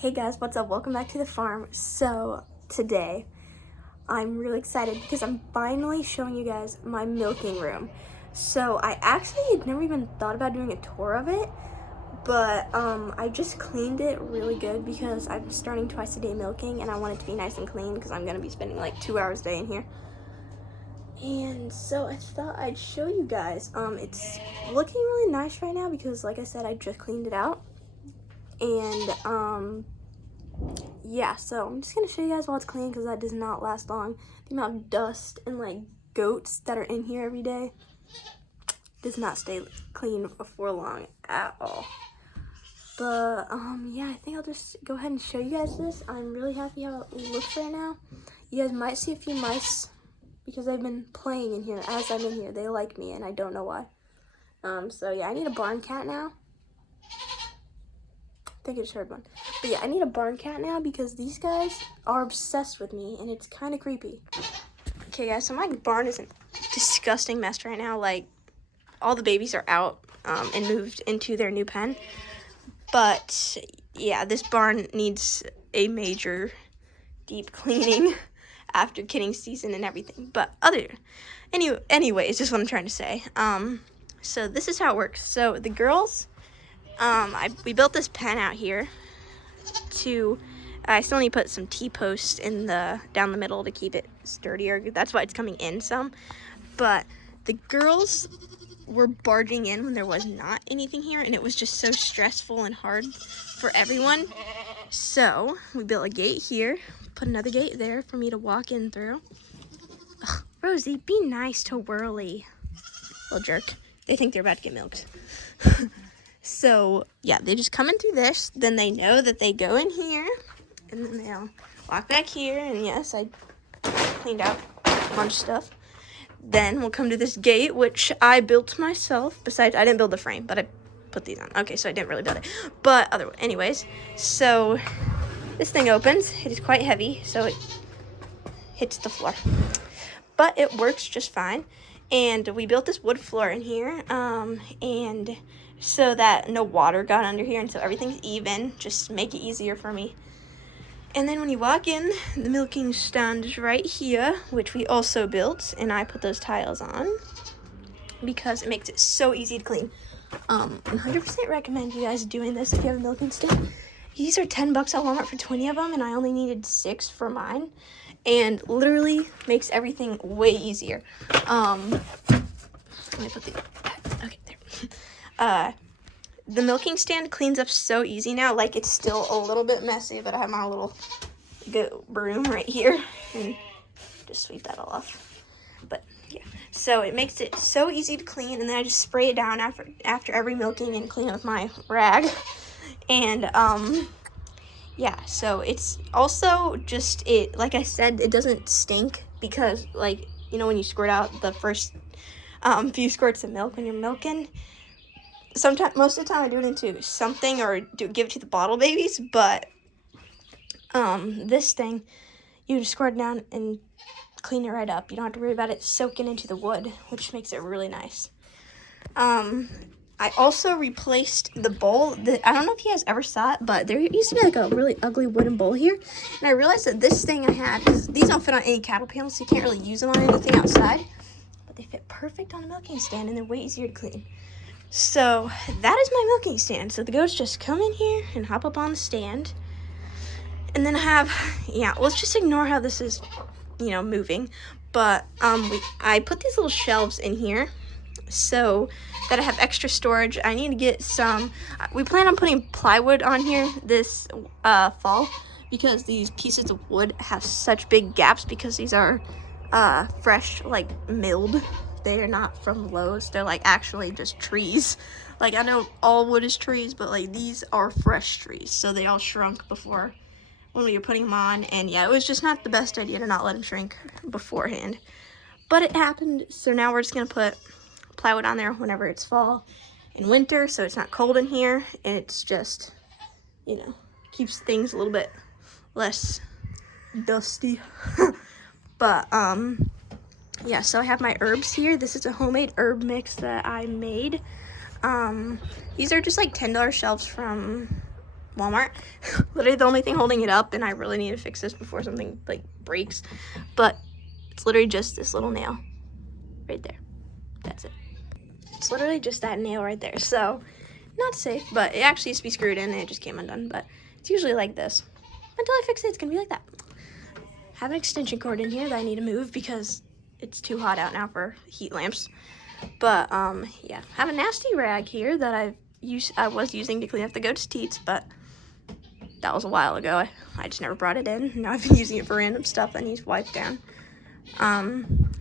Hey guys, what's up? Welcome back to the farm. So today I'm really excited because I'm finally showing you guys my milking room. So I actually had never even thought about doing a tour of it, but I just cleaned it really good because I'm starting twice a day milking and I want it to be nice and clean because I'm going to be spending like 2 hours a day in here. And so I thought I'd show you guys. It's looking really nice right now because like I said, I just cleaned it out. And yeah, so I'm just gonna show you guys while it's clean because that does not last long. The amount of dust and like goats that are in here every day does not stay clean for long at all. But yeah, I think I'll just go ahead and show you guys this. I'm really happy how it looks right now. You guys might see a few mice because they've been playing in here as I'm in here. They like me and I don't know why. So yeah, I need a barn cat now. I think I just heard one. But yeah, I need a barn cat now because these guys are obsessed with me and it's kind of creepy. Okay guys, so my barn is a disgusting mess right now. Like, all the babies are out and moved into their new pen. But yeah, this barn needs a major deep cleaning after kidding season and everything. But anyways, just what I'm trying to say. So this is how it works. So the girls, we built this pen out here I still need to put some T-posts in down the middle to keep it sturdier. That's why it's coming in some. But the girls were barging in when there was not anything here, and it was just so stressful and hard for everyone. So we built a gate here, put another gate there for me to walk in through. Ugh, Rosie, be nice to Whirly. Little jerk. They think they're about to get milked. So, yeah, they just come in through this, then they know that they go in here, and then they'll walk back here, and yes, I cleaned out a bunch of stuff. Then we'll come to this gate, which I built myself. Besides, I didn't build the frame, but I put these on. Okay, so I didn't really build it. But, anyways, so this thing opens. It is quite heavy, so it hits the floor. But it works just fine. And we built this wood floor in here, and so that no water got under here, and so everything's even, just make it easier for me. And then when you walk in, the milking stand is right here, which we also built, and I put those tiles on because it makes it so easy to clean. 100% recommend you guys doing this if you have a milking stand. These are $10 at Walmart for 20 of them, and I only needed 6 for mine, and literally makes everything way easier. Let me put the, okay, there. The milking stand cleans up so easy now. Like, it's still a little bit messy, but I have my little broom right here and just sweep that all off. But yeah, so it makes it so easy to clean, and then I just spray it down after every milking and clean it with my rag. And yeah, so it's also just, like I said, it doesn't stink because, like, you know, when you squirt out the first few squirts of milk when you're milking, most of the time I do it into something or give it to the bottle babies, but this thing, you just squirt it down and clean it right up. You don't have to worry about it soaking into the wood, which makes it really nice. I also replaced the bowl. I don't know if you guys ever saw it, but there used to be like a really ugly wooden bowl here, and I realized that this thing I had, because these don't fit on any cattle panels, so you can't really use them on anything outside, but they fit perfect on a milking stand, and they're way easier to clean. So that is my milking stand. So the goats just come in here and hop up on the stand. And then I have, yeah, let's just ignore how this is, you know, moving. But I put these little shelves in here so that I have extra storage. I need to get we plan on putting plywood on here this fall because these pieces of wood have such big gaps because these are fresh, like milled. They are not from Lowe's. They're like actually just trees. Like, I know all wood is trees, but like these are fresh trees. So they all shrunk before when we were putting them on. And yeah, it was just not the best idea to not let them shrink beforehand. But it happened. So now we're just going to put plywood on there whenever it's fall and winter. So it's not cold in here. And it's just, you know, keeps things a little bit less dusty. But, yeah, so I have my herbs here. This is a homemade herb mix that I made. These are just like $10 shelves from Walmart. Literally the only thing holding it up, and I really need to fix this before something like breaks. But it's literally just this little nail right there. That's it. It's literally just that nail right there. So not safe, but it actually used to be screwed in and it just came undone. But it's usually like this. Until I fix it, it's gonna be like that. Have an extension cord in here that I need to move because it's too hot out now for heat lamps. But yeah, have a nasty rag here that I was using to clean up the goat's teats, but that was a while ago. I just never brought it in. Now I've been using it for random stuff that needs wiped down.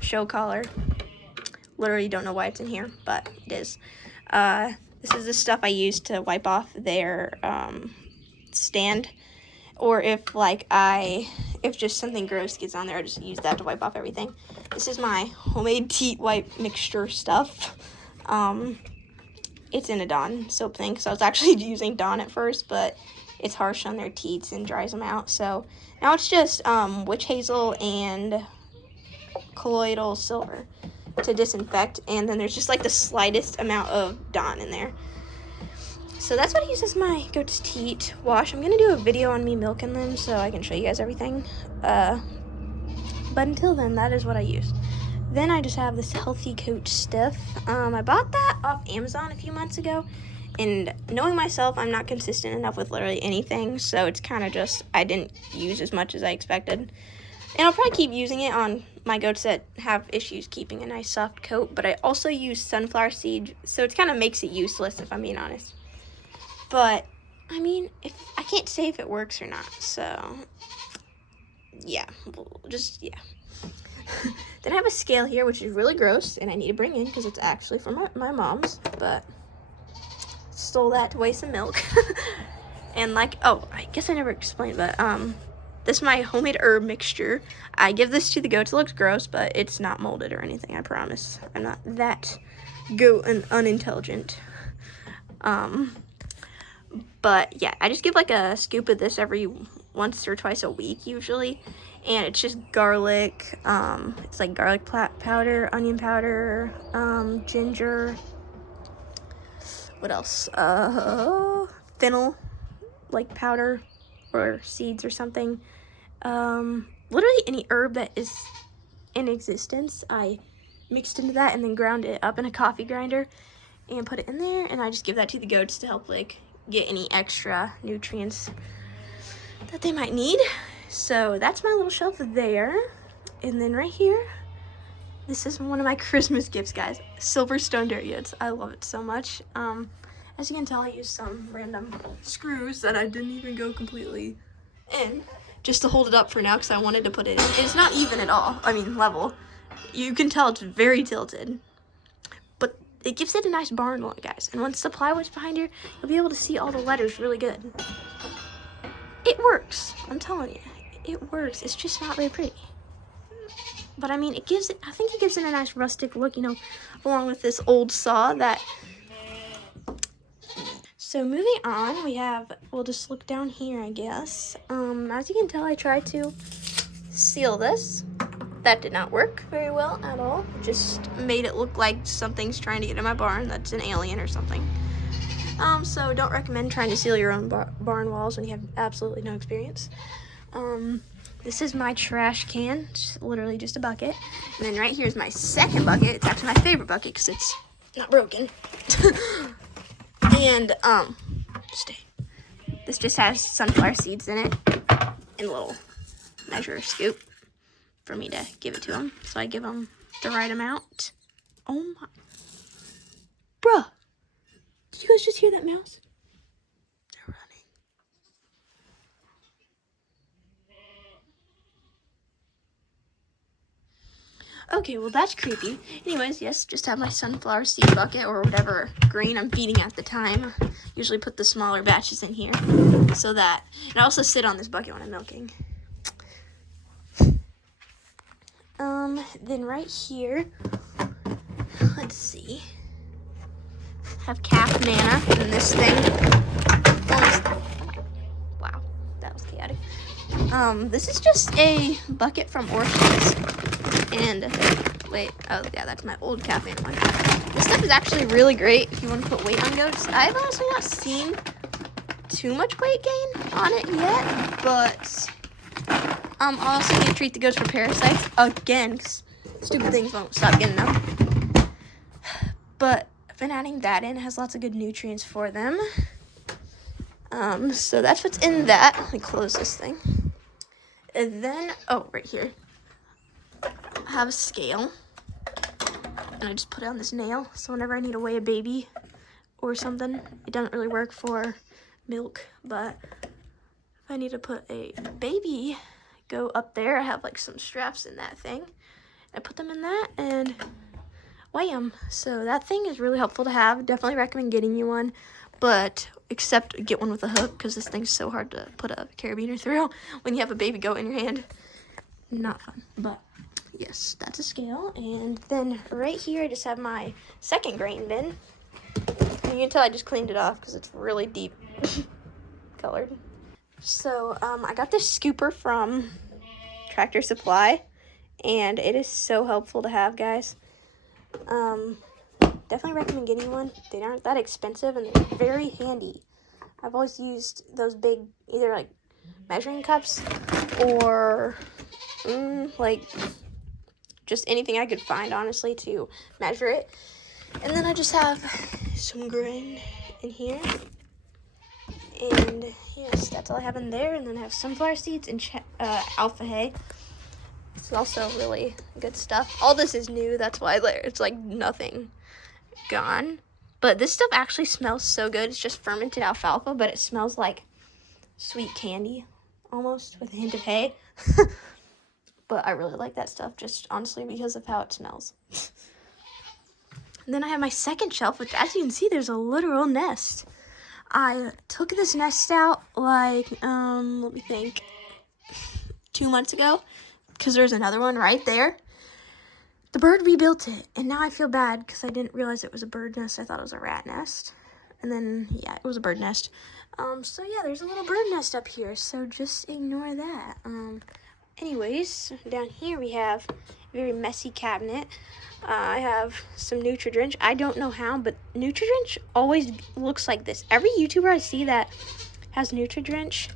Show collar. Literally don't know why it's in here, but it is. This is the stuff I use to wipe off their stand, or if just something gross gets on there, I just use that to wipe off everything. This is my homemade teat wipe mixture stuff. It's in a Dawn soap thing, so I was actually using Dawn at first, but it's harsh on their teats and dries them out. So now it's just witch hazel and colloidal silver to disinfect, and then there's just like the slightest amount of Dawn in there. So that's what I use as my goat's teat wash. I'm gonna do a video on me milking them so I can show you guys everything. But until then, that is what I use. Then I just have this Healthy Coach Stiff. I bought that off Amazon a few months ago, and knowing myself, I'm not consistent enough with literally anything, so it's kind of just, I didn't use as much as I expected. And I'll probably keep using it on my goats that have issues keeping a nice soft coat, but I also use sunflower seed, so it kind of makes it useless if I'm being honest. But, I mean, I can't say if it works or not, so, yeah, yeah. Then I have a scale here, which is really gross, and I need to bring in because it's actually from my mom's, but stole that to weigh some milk. And like, oh, I guess I never explained, but, this is my homemade herb mixture. I give this to the goats. It looks gross, but it's not molded or anything, I promise. I'm not that goat and unintelligent. But yeah, I just give like a scoop of this every once or twice a week usually. And it's just garlic. It's like garlic powder, onion powder, ginger. What else? Fennel, like powder or seeds or something. Literally any herb that is in existence, I mixed into that and then ground it up in a coffee grinder and put it in there, and I just give that to the goats to help like get any extra nutrients that they might need. So that's my little shelf there. And then right here, this is one of my Christmas gifts, guys. Silverstone Dariads. I love it so much. As you can tell, I used some random screws that I didn't even go completely in just to hold it up for now because I wanted to put it in. It's not even at all. I mean, level. You can tell it's very tilted. But it gives it a nice barn look, guys. And once the plywood's behind here, you'll be able to see all the letters really good. It works. I'm telling you. It works. It's just not very pretty. But I mean, I think it gives it a nice rustic look, you know, along with this old saw that. So moving on, we'll just look down here, I guess. As you can tell, I tried to seal this. That did not work very well at all. It just made it look like something's trying to get in my barn that's an alien or something. So don't recommend trying to seal your own barn walls when you have absolutely no experience. This is my trash can, it's literally just a bucket. And then right here is my second bucket. It's actually my favorite bucket because it's not broken. And, this just has sunflower seeds in it and a little measure scoop for me to give it to them. So I give them the right amount. Oh my. Bruh. Did you guys just hear that mouse? They're running. Okay, well that's creepy. Anyways, yes, just have my sunflower seed bucket or whatever grain I'm feeding at the time. Usually put the smaller batches in here so that, and I also sit on this bucket when I'm milking. Then right here, let's see, have calf manna in this thing. Wow, that was chaotic. This is just a bucket from Orchard's. And wait, oh yeah, that's my old cafe one. This stuff is actually really great if you want to put weight on goats. I've honestly not seen too much weight gain on it yet, but I'll also need to treat the goats for parasites again, 'cause stupid things won't stop getting them. But I've been adding that in. It has lots of good nutrients for them. So that's what's in that. Let me close this thing. And then, oh, right here, I have a scale. And I just put it on this nail, so whenever I need to weigh a baby or something, it doesn't really work for milk, but if I need to put a baby go up there, I have like some straps in that thing. I put them in that and weigh them. So that thing is really helpful to have. Definitely recommend getting you one, but except get one with a hook, because this thing's so hard to put a carabiner through when you have a baby goat in your hand. Not fun, but yes, that's a scale. And then right here, I just have my second grain bin. And you can tell I just cleaned it off because it's really deep colored. So I got this scooper from Tractor Supply, and it is so helpful to have, guys. Definitely recommend getting one. They aren't that expensive, and they're very handy. I've always used those big, either like measuring cups or like just anything I could find, honestly, to measure it. And then I just have some grain in here. And yes, that's all I have in there. And then I have sunflower seeds and alpha hay. It's also really good stuff. All this is new, that's why it's like nothing gone. But this stuff actually smells so good. It's just fermented alfalfa, but it smells like sweet candy almost, with a hint of hay. But I really like that stuff, just honestly because of how it smells. And then I have my second shelf, which, as you can see, there's a literal nest. I took this nest out like, let me think, 2 months ago, because there's another one right there. The bird rebuilt it, and now I feel bad because I didn't realize it was a bird nest. I thought it was a rat nest. And then, yeah, it was a bird nest. So yeah, there's a little bird nest up here, so just ignore that. Anyways, down here we have a very messy cabinet. I have some Nutri-Drench. I don't know how, but Nutri-Drench always looks like this. Every YouTuber I see that has Nutri-Drench,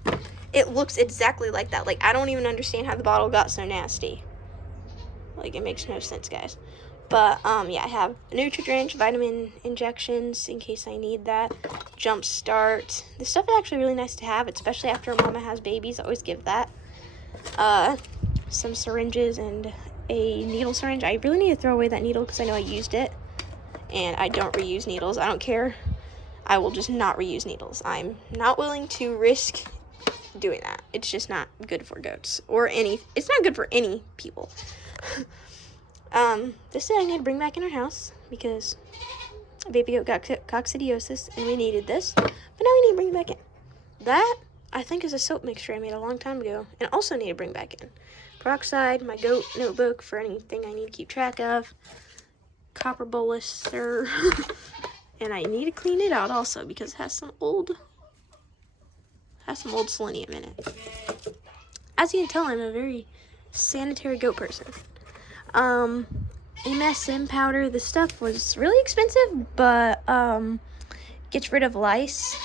it looks exactly like that. Like, I don't even understand how the bottle got so nasty. Like, it makes no sense, guys. But, yeah, I have Nutri-Drench, vitamin injections in case I need that, Jump Start. This stuff is actually really nice to have, especially after a mama has babies. I always give that. Some syringes and a needle syringe. I really need to throw away that needle because I know I used it, and I don't reuse needles. I don't care. I will just not reuse needles. I'm not willing to risk doing that. It's just not good for goats or it's not good for any people. This thing I need to bring back in our house because a baby goat got coccidiosis and we needed this, but now we need to bring it back in. That, I think, is a soap mixture I made a long time ago and also need to bring back in. Peroxide, my goat notebook for anything I need to keep track of, copper bolus, and I need to clean it out also because it has some old selenium in it. As you can tell, I'm a very sanitary goat person. MSM powder, this stuff was really expensive, but gets rid of lice.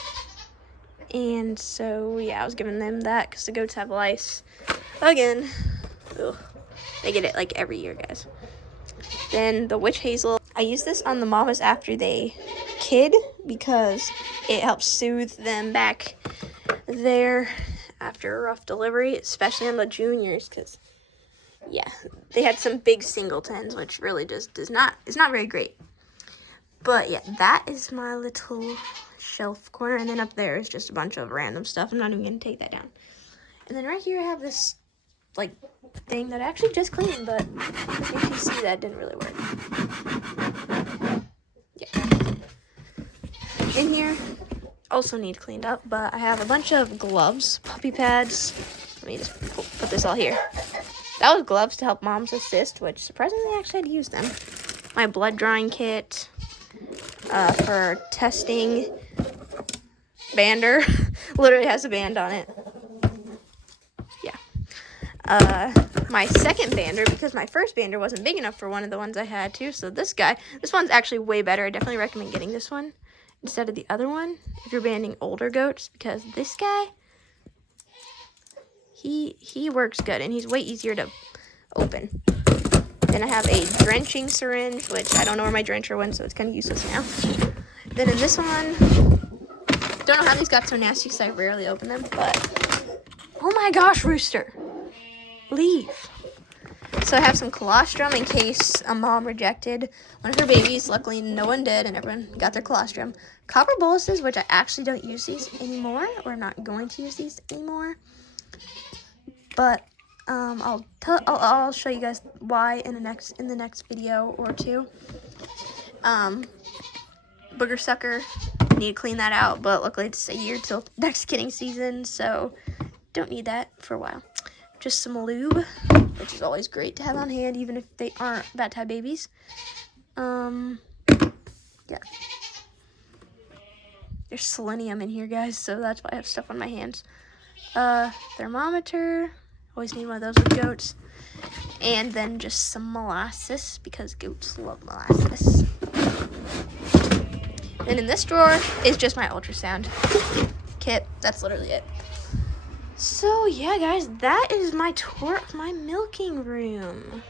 And so, yeah, I was giving them that because the goats have lice. Again, ugh, they get it like every year, guys. Then the witch hazel. I use this on the mamas after they kid because it helps soothe them back there after a rough delivery, especially on the juniors because, yeah, they had some big singletons, which really just it's not very great. But, yeah, that is my little shelf corner, and then up there is just a bunch of random stuff. I'm not even going to take that down. And then right here I have this, like, thing that I actually just cleaned, but if you can see that didn't really work. Yeah. In here, also need cleaned up, but I have a bunch of gloves, puppy pads. Let me just put this all here. That was gloves to help moms assist, which surprisingly I actually had to use them. My blood drawing kit for testing. Bander. Literally has a band on it. Yeah. My second bander, because my first bander wasn't big enough for one of the ones I had too. So this one's actually way better. I definitely recommend getting this one. instead of the other one if you're banding older goats, because this guy, he works good and he's way easier to open. Then I have a drenching syringe, which I don't know where my drencher went, so it's kind of useless now. Then in this one, don't know how these got so nasty because I rarely open them, but oh my gosh, Rooster, leave. So I have some colostrum in case a mom rejected one of her babies. Luckily, no one did, and everyone got their colostrum. Copper boluses, which I actually don't use these anymore, or I'm not going to use these anymore. But I'll show you guys why in the next video or two. Booger sucker, need to clean that out, but luckily it's a year till next kidding season, so don't need that for a while. Just some lube, which is always great to have on hand, even if they aren't about to have babies. Yeah. There's selenium in here, guys, so that's why I have stuff on my hands. Thermometer, always need one of those with goats. And then just some molasses, because goats love molasses. And in this drawer is just my ultrasound kit. That's literally it. So yeah, guys, that is my tour of my milking room.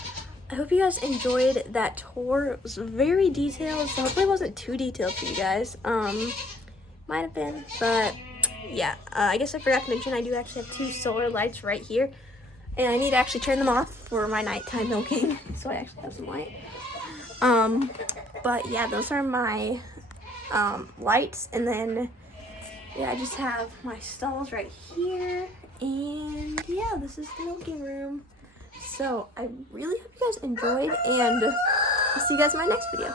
I hope you guys enjoyed that tour. It was very detailed, so hopefully it wasn't too detailed for you guys. Might have been, but yeah. I guess I forgot to mention I do actually have 2 solar lights right here, and I need to actually turn them off for my nighttime milking, so I actually have some light. But yeah, those are my lights, and then yeah, I just have my stalls right here, and yeah, this is the milking room. So I really hope you guys enjoyed, and I'll see you guys in my next video.